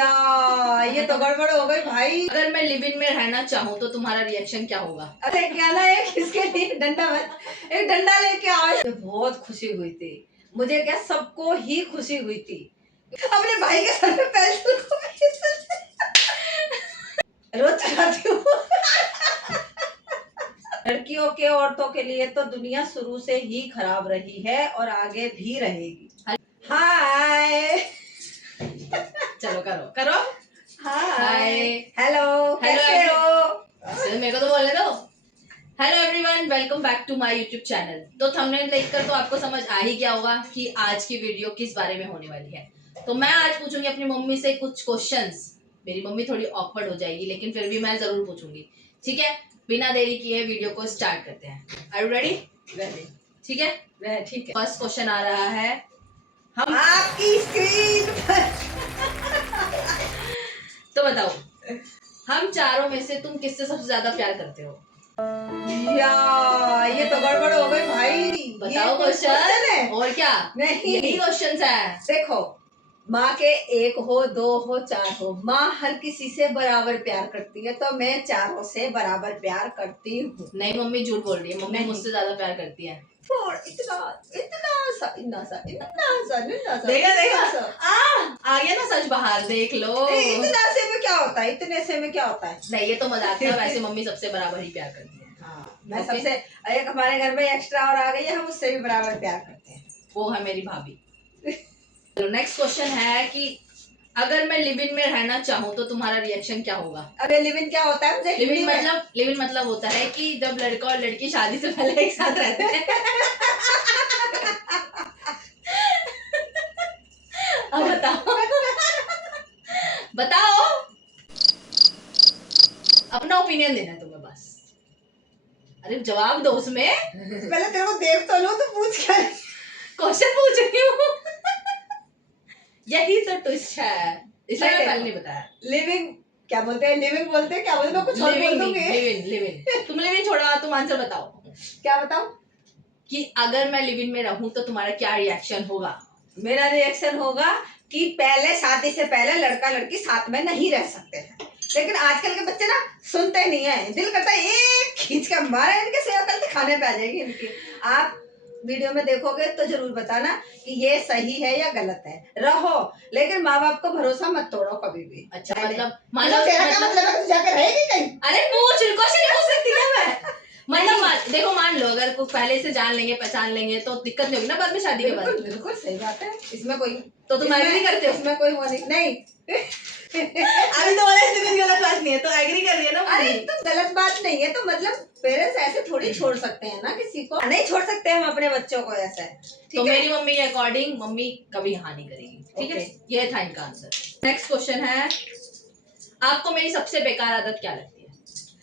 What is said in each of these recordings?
या ये तो गड़बड़ हो गई भाई। अगर मैं लिव इन में रहना चाहूँ तो तुम्हारा रिएक्शन क्या होगा? अरे क्या ना एक इसके लिए एक डंडा लेके आओ। मुझे बहुत खुशी हुई थी, मुझे क्या सबको ही खुशी हुई थी। अपने भाई के सर पे पेंसिल को रोज चलाती हूँ। लड़कियों के औरतों के लिए तो दुनिया शुरू से ही खराब रही है और आगे भी रहेगी। हाय चलो करो करो। हाय हेलो कैसे हो? मेरे को तो बोलने दो। Hello everyone, welcome back to my YouTube channel. तो थंबनेल देखकर तो आपको समझ आ ही गया होगा कि आज की वीडियो किस बारे में होने वाली है। तो मैं आज पूछूंगी अपनी मम्मी से कुछ क्वेश्चंस। मेरी मम्मी थोड़ी ऑकवर्ड हो जाएगी, लेकिन फिर भी मैं जरूर पूछूंगी। ठीक है, बिना देरी किए वीडियो को स्टार्ट करते हैं। Are you ready? रेडी। ठीक है ठीक है। फर्स्ट क्वेश्चन आ रहा है हम आपकी स्क्रीन पर। तो बताओ, हम चारों में से तुम किससे सबसे ज्यादा प्यार करते हो? या ये तो गड़बड़ हो गई भाई। बताओ क्वेश्चन है और क्या? नहीं यही क्वेश्चन है। देखो, माँ के एक हो, दो हो, चार हो, माँ हर किसी से बराबर प्यार करती है, तो मैं चारों से बराबर प्यार करती हूँ। नहीं, मम्मी झूठ बोल रही है। मम्मी नहीं। मुझसे ज्यादा प्यार करती है। इतना इतना सा इतना सा इतना सा इतना सा देखा इतना सा। आ गया ना सच बाहर, देख लो। इतना से में क्या होता है, इतने से में क्या होता है? नहीं, ये तो मजाक था। वैसे मम्मी सबसे बराबर ही प्यार करती है। हाँ, मैं सबसे एक हमारे घर में एक्स्ट्रा और आ गई है, हम उससे भी बराबर प्यार करते हैं। वो है मेरी भाभी। तो नेक्स्ट क्वेश्चन है कि अगर मैं लिव इन में रहना चाहूँ तो तुम्हारा रिएक्शन क्या होगा? अबे लिव इन क्या होता है? मुझे लिव इन मतलब होता है कि जब लड़का और लड़की शादी से पहले एक साथ रहते हैं। अब बताओ बताओ, अपना ओपिनियन देना है तुम्हें बस। अरे जवाब दो उसमें। पहले तेरे को देख तो लो, तो पूछ क्या क्वेश्चन पूछ रही हूँ। यही तो ट्विस्ट है, इसलिए मैं पहले नहीं बताया। लिविंग क्या बोलते हैं? लिविंग बोलते हैं क्या बोलते हैं? मैं कुछ और बोल दूंगी। लिव इन तुम लिव इन छोड़ो, तुम आंसर बताओ। क्या बताओ? कि अगर मैं लिव इन में रहूं तो तुम्हारा क्या रिएक्शन होगा? मेरा रिएक्शन होगा कि पहले शादी से पहले लड़का लड़की साथ में नहीं रह सकते हैं, लेकिन आजकल के बच्चे ना सुनते नहीं है। दिल करता है एक खींच के मारे, इनके सेवा करते खाने पे आ जाएगी इनकी। आप वीडियो में देखोगे तो जरूर बताना कि ये सही है या गलत है। रहो, लेकिन माँ बाप को भरोसा मत तोड़ो कभी भी। अच्छा, मतलब मान लो तेरा क्या मतलब है, जाकर रहेगी कहीं? अरे पूछ, क्वेश्चन नहीं पूछ सकती क्या मैं? मतलब देखो, मान लो अगर कोई पहले से जान लेंगे, पहचान लेंगे, तो दिक्कत नहीं होगी ना बाद में शादी के बाद। बिल्कुल सही बात है, इसमें कोई तो तुम एग्री करते हो? इसमें कोई वो नहीं। अभी तो बोले इसमें गलत बात नहीं है, तो एग्री कर रही है ना? अरे तो गलत बात नहीं है, तो मतलब पेरेंट्स ऐसे थोड़ी छोड़ सकते हैं ना किसी को। नहीं छोड़ सकते हम अपने बच्चों को ऐसे। तो मेरी मम्मी के अकॉर्डिंग मम्मी कभी हाँ नहीं करेगी। ठीक है, ये था इनका आंसर। नेक्स्ट क्वेश्चन है, आपको मेरी सबसे बेकार आदत क्या लगती है?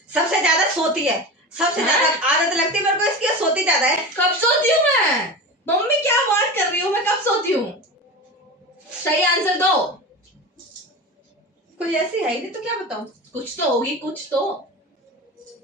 सबसे ज्यादा सोती है। सबसे ज्यादा आदत लगती है मेरे को इसकी, सोती ज्यादा है। कब सोती हूँ मैं? मम्मी क्या बात कर रही हूँ, मैं कब सोती हूँ? सही आंसर दो। कोई ऐसी है ही नहीं तो क्या बताऊं? कुछ तो होगी, कुछ तो।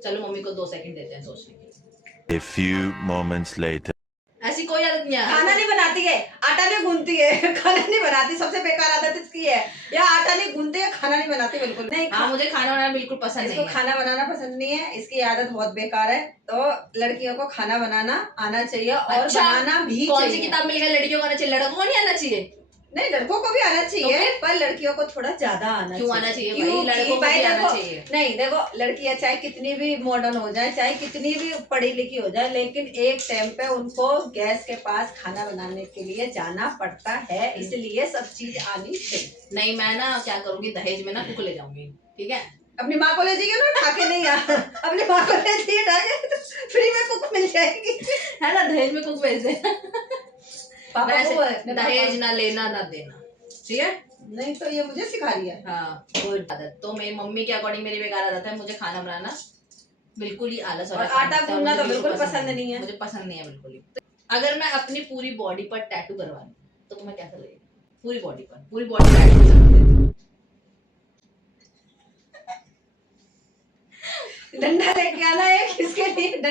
चलो मम्मी को 2 सेकंड देते हैं सोचने के। A few moments later. ऐसी कोई आदत नहीं है। खाना नहीं बनाती है, आटा नहीं गूंथती है। खाना नहीं बनाती, सबसे बेकार आदत इसकी है। या आटा नहीं गूंथती है, खाना नहीं बनाती बिल्कुल नहीं। हाँ, मुझे खाना बनाना बिल्कुल पसंद नहीं है। इसको खाना बनाना पसंद नहीं है, इसकी आदत बहुत बेकार है। तो लड़कियों को खाना बनाना आना चाहिए और बनाना भी चाहिए। कौन सी किताब मिल गई लड़कियों को आना चाहिए, लड़कों को नहीं आना चाहिए? नहीं, लड़कों को भी आना चाहिए, पर लड़कियों को थोड़ा ज्यादा आना चाहिए। क्यों आना चाहिए भाई? लड़कों को भी आना चाहिए। नहीं देखो, लड़कियां चाहे कितनी भी मॉडर्न हो जाए, चाहे कितनी भी पढ़ी लिखी हो जाए, लेकिन एक टाइम पे उनको गैस के पास खाना बनाने के लिए जाना पड़ता है, इसलिए सब चीज आनी चाहिए। नहीं, मैं ना क्या करूंगी, दहेज में ना कुक ले जाऊंगी। ठीक है, अपनी माँ को ले जाइए ना, उठा के नहीं अपनी माँ को ले जाइए, उठा के फ्री में कुक मिल जाएगी, है ना? दहेज में कुक भेज दे। वैसे दहेज ना लेना ना देना, ठीक है? नहीं तो ये मुझे सिखा रही है। हाँ, गुड आदत। तो मेरी मम्मी के अकॉर्डिंग मेरी बेकार आदत है, मुझे खाना बनाना बिल्कुल ही आलस और आटा गूंदना तो बिल्कुल पसंद नहीं है। मुझे पसंद नहीं है बिल्कुल ही। अगर मैं अपनी पूरी बॉडी पर टैटू करवा लूं तो तुम्हें कैसा लगेगा? पूरी बॉडी पर, पूरी बॉडी टैटू। डंडा लेके आना एक इसके लिए, एक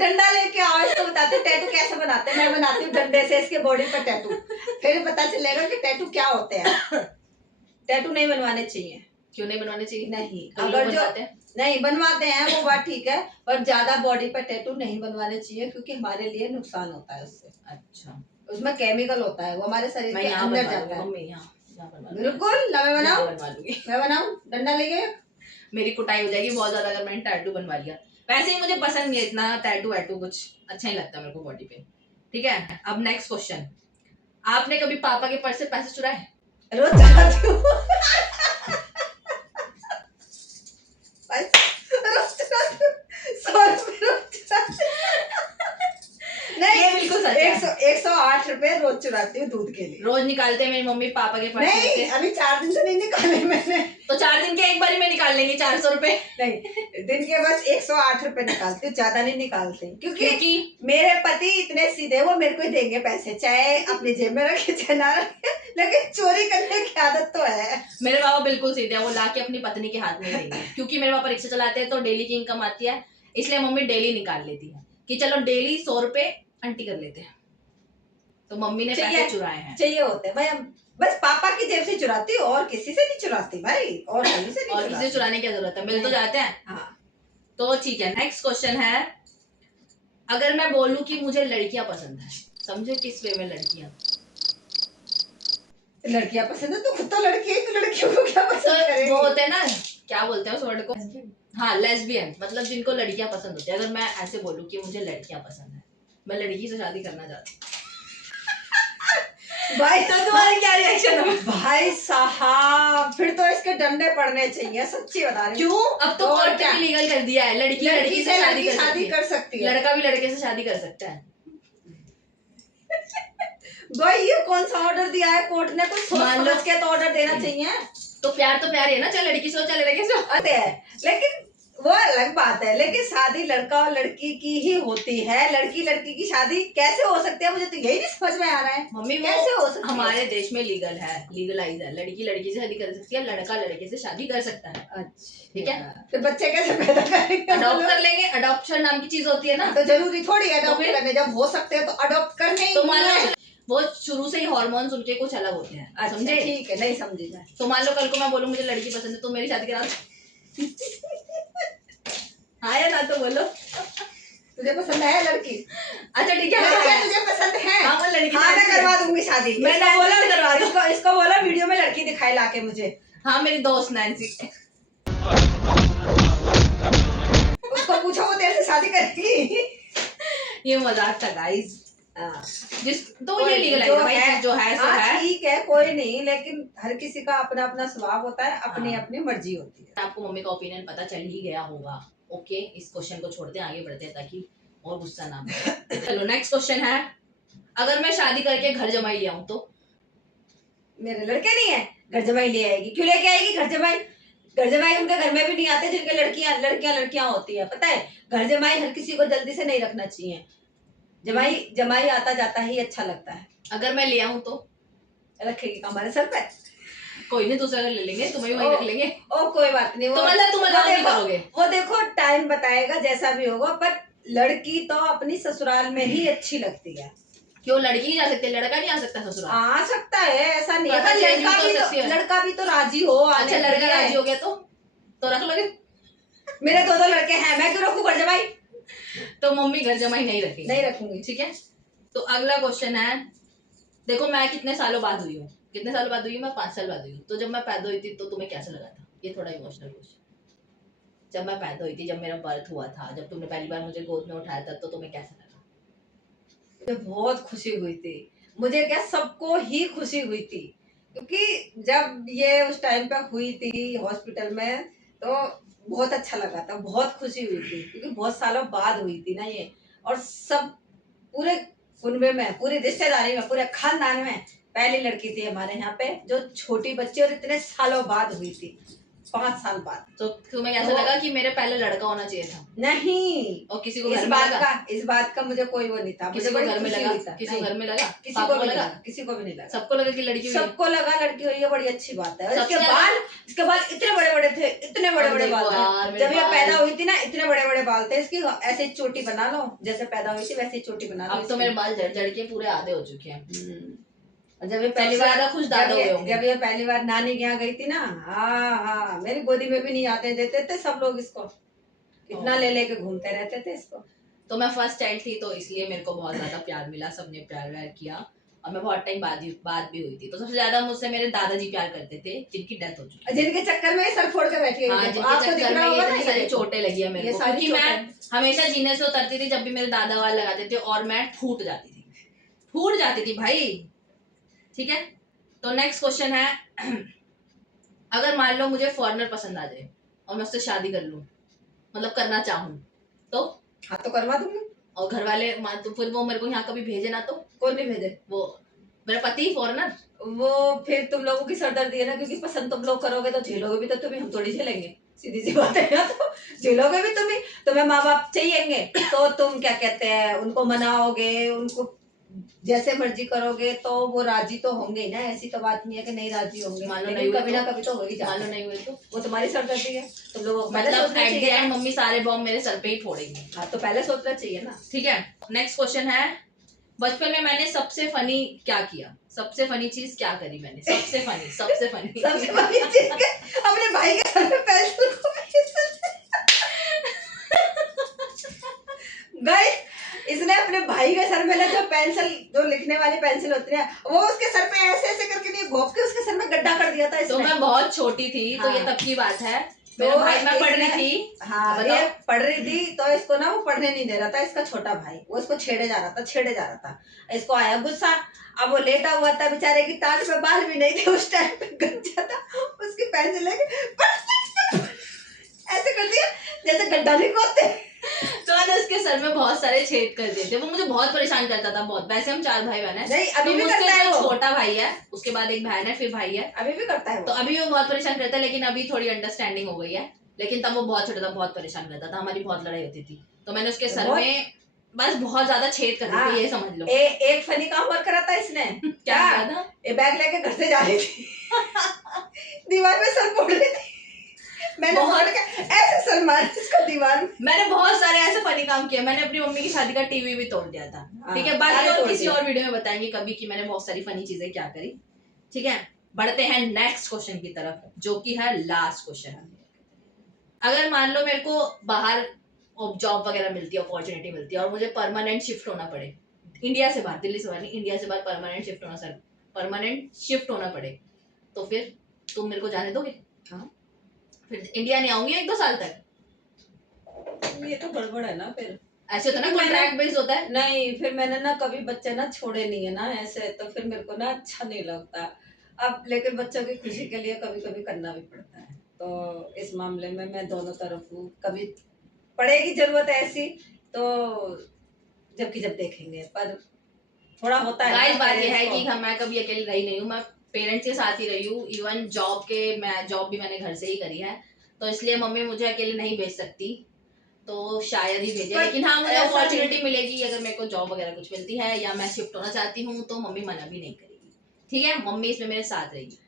डंडा लेके आओ, इसको बताते टैटू कैसे बनाते हैं। मैं बनाती हूँ डंडे से इसके बॉडी पर टैटू, फिर पता चलेगा कि टैटू क्या होते हैं। टैटू नहीं बनवाने चाहिए। क्यों नहीं बनवाने चाहिए? नहीं, कई लोग अगर जो बनवाते हैं। नहीं बनवाते हैं वो बात ठीक है, पर ज्यादा बॉडी पर टैटू नहीं बनवाने चाहिए क्योंकि हमारे लिए नुकसान होता है उससे। अच्छा, उसमें केमिकल होता है, वो हमारे शरीर मैं के यहाँ अंदर बनवा जाता लूंगी है। मम्मी, यहाँ बनवा लूंगी। बिल्कुल ना, मैं यहाँ बनाऊं? बनवा लूंगी। मैं बनाऊं? डंडा लेके? मेरी कुटाई हो जाएगी बहुत ज्यादा अगर मैंने टैटू बनवा लिया। वैसे ही मुझे पसंद नहीं है इतना टैटू वैटू, कुछ अच्छा नहीं लगता मेरे को बॉडी पे। ठीक है, अब नेक्स्ट क्वेश्चन। आपने कभी पापा के पर्स से पैसे चुराए? रोज चुराती हूँ। रोज चुराती हूँ। 100 रुपए रोज चुराती हूँ। नहीं, ये बिल्कुल सच है। 108 रुपए रोज चुराती हूँ दूध के लिए। रोज निकालते हैं मेरी मम्मी पापा के पर्स में नहीं, से। अभी 4 दिन से नहीं निकाले मैंने। तो 4 दिन के एक बारी में निकाल लेंगे 400 रुपए। नहीं, दिन के बस 108 रुपए निकालती हूँ, ज्यादा नहीं निकालती क्योंकि क्योंकि मेरे पति इतने सीधे, वो मेरे को ही देंगे पैसे, चाहे अपनी जेब में रखे चाहे ना रखे, लेकिन चोरी करने की आदत तो है। मेरे पापा बिल्कुल सीधे हैं, वो लाके अपनी पत्नी के हाथ में ही देंगे। क्योंकि मेरे पापा रिक्शा चलाते हैं तो डेली की इनकम आती है, इसलिए मम्मी डेली निकाल लेती है कि चलो डेली 100 रुपए आंटी कर लेते हैं। तो मम्मी ने पैसे चुराए हैं। चाहिए होते हैं भाई, हम बस पापा की जेब से चुराती हूँ और किसी से नहीं चुराती भाई, और कहीं से नहीं और किसी से चुराने की जरूरत है, मिल तो जाते हैं। हाँ। तो ठीक है, नेक्स्ट क्वेश्चन है, अगर मैं बोलूं कि मुझे लड़कियां पसंद है, समझे किस वे में लड़कियां? लड़कियां पसंद है तो खुद तो लड़की है, तो लड़कियों को क्या पसंद तो करेगी? वो होते हैं ना, क्या बोलते हैं उस वर्ड को? हाँ, लेस्बियन, मतलब जिनको लड़कियां पसंद होती है। अगर मैं ऐसे बोलूं कि मुझे लड़कियां पसंद है, मैं लड़की से शादी करना चाहती हूँ, भाई तो तुम्हारा क्या रिएक्शन होगा? भाई साहब, फिर तो इसके डंडे पड़ने चाहिए, सच्ची बता रही हूँ। क्यों? अब तो और कोर्ट क्या? ने लीगल कर दिया है, लड़की लड़की से शादी कर सकती है, कर सकती है। लड़का भी लड़के से शादी कर सकता है। भाई ये कौन सा ऑर्डर दिया है कोर्ट ने? कुछ सोच मान लो- समझ के तो ऑर्डर देना चाहिए। तो प्यार ही है ना, चाहे लड़की से हो चाहे लड़के से हो। आते हैं, लेकिन वो अलग बात है, लेकिन शादी लड़का और लड़की की ही होती है। लड़की लड़की की शादी कैसे हो सकती है? मुझे तो यही नहीं समझ में आ रहा है। मम्मी कैसे हो सकती है? हमारे देश में लीगल है, लीगलाइज है, लड़की लड़की से शादी कर सकती है, लड़का लड़के से शादी कर सकता है। अच्छा, ठीक है। फिर बच्चे कैसे पैदा करेंगे? अडॉप्ट कर लेंगे, अडॉप्शन नाम की चीज होती है ना। तो जरूरी थोड़ी है अडॉप्ट फिर? करने, जब हो सकते हैं तो अडॉप्ट करने ही तो मान है। लो वो शुरू से ही हार्मोन्स उनके कुछ अलग होते हैं, अच्छा, समझे? ठीक है, नहीं समझी मैं। तो मान लो कल को मैं बोलूं मुझे लड़की पसंद है, तो मेरी शादी करा दो। हाँ या ना, तो बोलो। तुझे पसंद है लड़की? अच्छा ठीक है, लड़कियां तुझे पसंद है? हाँ, मैं लड़की हाँ, मैं करवा दूंगी शादी। मैंने बोला करवा दो। इसको बोला वीडियो में लड़की दिखाई लाके मुझे। हाँ, मेरी दोस्त नैन्सी, उसको पूछो वो तेरे से शादी करेगी। ये मजाक था गाइस। हाँ। जिस तो ये लीगल है भाई, जो है सो हाँ, है। ठीक है, कोई नहीं, लेकिन हर किसी का अपना अपना स्वभाव होता है, अपनी हाँ। अपनी मर्जी होती है। आपको मम्मी का ओपिनियन पता चल ही गया होगा। ओके, इस क्वेश्चन को छोड़ते हैं, आगे बढ़ते हैं ताकि और गुस्सा ना आए। चलो नेक्स्ट क्वेश्चन है, अगर मैं शादी करके घर जमाई ले आऊं तो? मेरे लड़के नहीं है, घर जमाई ले आएगी। क्यों लेके आएगी घर जमाई? घर जमाई उनके घर में भी नहीं आते जिनके लड़कियां लड़कियां लड़कियां होती है, पता है? घर जमाई हर किसी को जल्दी से नहीं रखना चाहिए। जमाई जमाई आता जाता ही अच्छा लगता है। अगर मैं ले आऊं तो? रखेगी हमारे सर पे? कोई नहीं, दूसरा घर ले लेंगे, तुम्हें वहीं ओ, रख लेंगे। ओ कोई बात नहीं, तो मतलब तुम अलाउ नहीं करोगे? वो देखो टाइम बताएगा जैसा भी होगा, पर लड़की तो अपनी ससुराल में ही अच्छी लगती है। क्यों लड़की नहीं जा सकती, लड़का नहीं आ सकता ससुराल? आ सकता है, ऐसा नहीं है, पता पर change भी तो सकती है। लड़का भी तो राजी हो आने अच्छा, के लड़का लिए। राजी हो गया तो रख लोगे? मेरे दो लड़के हैं, मैं क्यों रखूं घर जमाई? तो मम्मी घर जमाई नहीं रखेगी। नहीं रखूंगी। ठीक है, तो अगला क्वेश्चन है, देखो मैं कितने सालों बाद हुई हूँ, कितने साल बाद हुई हूँ मैं? 5 साल बाद हुई हूँ। तो जब मैं पैदा हुई थी तो तुम्हें कैसा लगा था? ये थोड़ा इमोशनल क्वेश्चन। जब मैं पैदा हुई थी, जब मेरा बर्थ हुआ था, जब तुमने पहली बार मुझे गोद में उठाया था, तो तुम्हें कैसा लगा? मुझे बहुत खुशी हुई थी, मुझे क्या सबको ही खुशी हुई थी, क्योंकि जब ये उस टाइम पे हुई थी हॉस्पिटल में तो बहुत अच्छा लगा था, बहुत खुशी हुई थी, क्योंकि बहुत सालों बाद हुई थी ना ये। और सब पूरे कुनबे में, पूरी रिश्तेदारी में, पूरे खानदान में पहली लड़की थी हमारे यहाँ पे जो छोटी बच्ची, और इतने सालों बाद हुई थी, 5 साल बाद। तो तुम्हें कैसा लगा कि मेरे पहले लड़का होना चाहिए था? नहीं, और किसी को इस घर में बात लगा? का इस बात का मुझे कोई वो नहीं था। किसी मुझे को बड़ी घर में खुशी लगा? हुई था। किसी को नहीं, घर में लगा? किसी पापा को भी नहीं लगा? लगा, किसी को भी नहीं लगा। सबको लगा कि लड़की हुई है? सबको लगा लड़की हुई है, बड़ी अच्छी बात है। और सबसे इसके बाल इतने बड़े बड़े थे, इतने बड़े बड़े देखो बाल यार, थे। मेरे जब ये बाल। पैदा हुई थी ना, इतने बड़े बड़े बाल थे इसकी। ऐसे ही चोटी बना लो, जैसे पैदा हुई थी वैसे ही चोटी बना लो अब तो इसकी। मेरे बाल जड़ जड़ के पूरे आधे हो चुके हैं। और जब ये सबसे पहली बार ज्यादा खुश दादा हुए होंगे। जब ये पहली बार नानी के यहाँ गई थी ना, हाँ मेरी गोदी में भी नहीं आते देते थे सब लोग इसको, इतना ले लेके घूमते रहते थे इसको। तो मैं फर्स्ट चाइल्ड थी तो इसलिए मेरे को बहुत ज्यादा प्यार मिला, सबने प्यार व्यार किया और मैं बहुत टाइम बाद भी हुई थी। तो सबसे ज्यादा मुझसे मेरे दादाजी प्यार करते थे, जिनकी डेथ हो चुकी है। जिनके चक्कर में ये सर फोड़ के बैठी हाँ, है, जिनके आपको दिख चक्कर रहा में होगा ये ना, इतनी सारी चोटें लगी है मेरे ये को, सारी क्योंकि मैं चोटें। हमेशा जीने से उतरती थी जब भी मेरे दादा वाल लगाते थे और मैं फूट जाती थी भाई। ठीक है, तो नेक्स्ट क्वेश्चन है अगर मान लो मुझे फॉरेनर पसंद आ जाए और मैं उससे शादी कर लूं, मतलब करना चाहूं, तो हाँ तो करवा दूंगी। और घर वाले तो फिर वो मेरे को यहाँ कभी भेजे ना, तो कौन नहीं भेजे? वो मेरा पति फॉरेनर। वो फिर तुम लोगों की सरदर्दी है ना, क्योंकि पसंद तुम लोग करोगे तो झेलोगे भी तो तुम्हें, हम थोड़ी झेलेंगे, सीधी सी बात है ना। तो झेलोगे भी तुम्हें माँ बाप चाहिएंगे तो तुम क्या कहते हैं उनको मनाओगे, उनको जैसे मर्जी करोगे तो वो राजी तो होंगे ही ना, ऐसी तो बात नहीं है कि नहीं राजी होंगे, मान लो लेकिन नहीं हुए कभी तो? ना कभी तो हो ही मान लो जाता है। नहीं हुए तो? वो तुम्हारी सरदर्दी है, तुम लोगों को पहले मतलब सोचना एट द चाहिए एंड ना। मम्मी सारे बॉम्ब मेरे सर पे ही फोड़ेंगी। हाँ तो पहले सोचना चाहिए ना। ठीक है, नेक्स्ट क्वेश्चन है बचपन में मैंने सबसे फनी क्या किया, सबसे फनी चीज क्या करी मैंने, सबसे फनी सबसे बड़ी चीज के अपने भाई के सर पे पेंसिल को गाइस, इसने अपने भाई के सर में ना जो पेंसिल, जो लिखने वाली पेंसिल होती है, वो उसके सर पे ऐसे ऐसे करके नहीं घोप के उसके सर में गड्ढा कर दिया था इसने। तो मैं बहुत छोटी थी तो हाँ। ये तब की बात है, तो मेरा भाई, मैं पढ़ रही थी। हाँ बताओ। ये पढ़ रही थी तो इसको ना वो पढ़ने नहीं दे रहा था, इसका छोटा भाई, वो इसको छेड़े जा रहा था। इसको आया गुस्सा, अब वो लेटा हुआ था, बेचारे की टांग पे बाल भी नहीं थे उस टाइम पे, गंजा था, उसकी पेंसिल लेके ऐसे कर दिया जैसे गड्ढा नहीं खोदते। तो मैंने उसके सर में बहुत सारे छेद कर दिए थे, वो मुझे बहुत परेशान करता था बहुत। वैसे हम 4 भाई बहन है, नहीं अभी तो भी मुझसे करता है जो वो, छोटा भाई है उसके बाद एक बहन है, फिर भाई है, अभी भी करता है तो वो। अभी वो बहुत परेशान करता है, लेकिन अभी थोड़ी अंडरस्टैंडिंग हो गई है। लेकिन तब वो बहुत छोटा था, बहुत परेशान करता था, हमारी बहुत लड़ाई होती थी। तो मैंने उसके सर में बस बहुत ज्यादा छेद कर दिए थे, ये समझ लो। एक फनी काम और करा था इसने। क्या किया था? ये बैग लेके घर से जा रही थी दीवार पे सर फोड़ रही थी, मैंने पकड़ के ऐसे सर मारा इसको दीवार में। मैंने बहुत सारे ऐसे फनी काम किए, मैंने अपनी मम्मी की शादी का टीवी भी तोड़ दिया था। ठीक है, बाकी और किसी और वीडियो में बताएंगे कभी कि मैंने बहुत सारी फनी चीजें क्या करी। ठीक है, बढ़ते हैं नेक्स्ट क्वेश्चन की तरफ, जो कि है लास्ट क्वेश्चन। अगर मान लो मेरे को बाहर जॉब वगैरह मिलती है, अपॉर्चुनिटी मिलती है और मुझे परमानेंट शिफ्ट होना पड़े इंडिया से बाहर, दिल्ली से बाहर नहीं, इंडिया से बाहर परमानेंट शिफ्ट होना पड़े, तो फिर तुम मेरे को जाने दोगे? हाँ। फिर इंडिया नहीं आऊंगी 1-2 साल तक? ये तो गड़बड़ है ना फिर। ऐसे होता है ना, कॉन्ट्रैक्ट बेस्ड होता है। नहीं फिर मैंने ना कभी बच्चे ना छोड़े नहीं है ना ऐसे, तो फिर मेरे को ना अच्छा नहीं लगता। अब लेकिन बच्चों की खुशी के लिए कभी कभी करना भी पड़ता है, तो इस मामले में मैं दोनों तरफ हूँ। कभी पड़ेगी जरूरत ऐसी तो जबकि जब देखेंगे, पर थोड़ा होता है। गाइस बात ये है कि मैं कभी अकेली रही नहीं हूँ, मैं पेरेंट्स के साथ ही रही हूँ। इवन जॉब भी मैंने घर से ही करी है, तो इसलिए मम्मी मुझे अकेले नहीं भेज सकती, तो शायद ही भेजे। लेकिन हाँ, मुझे अपॉर्चुनिटी मिलेगी अगर मेरे को जॉब वगैरह कुछ मिलती है या मैं शिफ्ट होना चाहती हूँ तो मम्मी मना भी नहीं करेगी। ठीक है, मम्मी इसमें मेरे साथ रहेगी।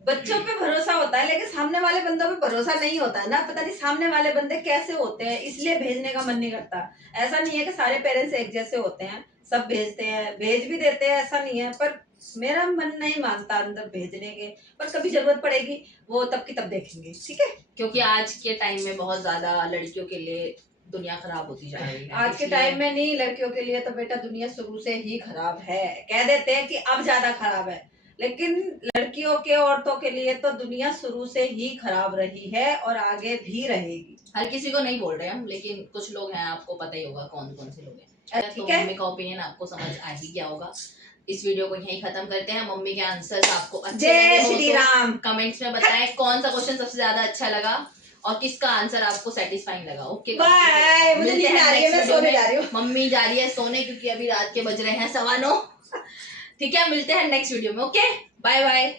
बच्चों पे भरोसा होता है लेकिन सामने वाले बंदों पे भरोसा नहीं होता है ना, पता नहीं सामने वाले बंदे कैसे होते हैं, इसलिए भेजने का मन नहीं करता। ऐसा नहीं है कि सारे पेरेंट्स एक जैसे होते हैं, सब भेजते हैं, भेज भी देते हैं, ऐसा नहीं है, पर मेरा मन नहीं मानता अंदर भेजने के। पर कभी जरूरत पड़ेगी वो तब की तब देखेंगे। ठीक है, क्योंकि आज के टाइम में बहुत ज्यादा लड़कियों के लिए दुनिया खराब होती जा रही है। आज के टाइम में नहीं, लड़कियों के लिए तो बेटा दुनिया शुरू से ही खराब है। कह देते हैं कि अब ज्यादा खराब है, लेकिन लड़कियों के, औरतों के लिए तो दुनिया शुरू से ही खराब रही है और आगे भी रहेगी। हर किसी को नहीं बोल रहे हम, लेकिन कुछ लोग हैं, आपको पता ही होगा कौन कौन से लोग हैं। तो ठीक है, मम्मी का ओपिनियन आपको समझ आ ही गया होगा। इस वीडियो को यहीं खत्म करते हैं। मम्मी के आंसर्स आपको अच्छे जय लगे हो श्री राम। तो कमेंट्स में बताएं कौन सा क्वेश्चन सबसे ज्यादा अच्छा लगा और किसका आंसर आपको सेटिस्फाइंग लगा। ओके बाय, मुझे नींद आ रही है, मैं सोने जा रही हूँ। मम्मी जा रही है सोने, क्योंकि अभी रात के बज रहे हैं 9:15। ठीक है, मिलते हैं नेक्स्ट वीडियो में। Okay, bye bye.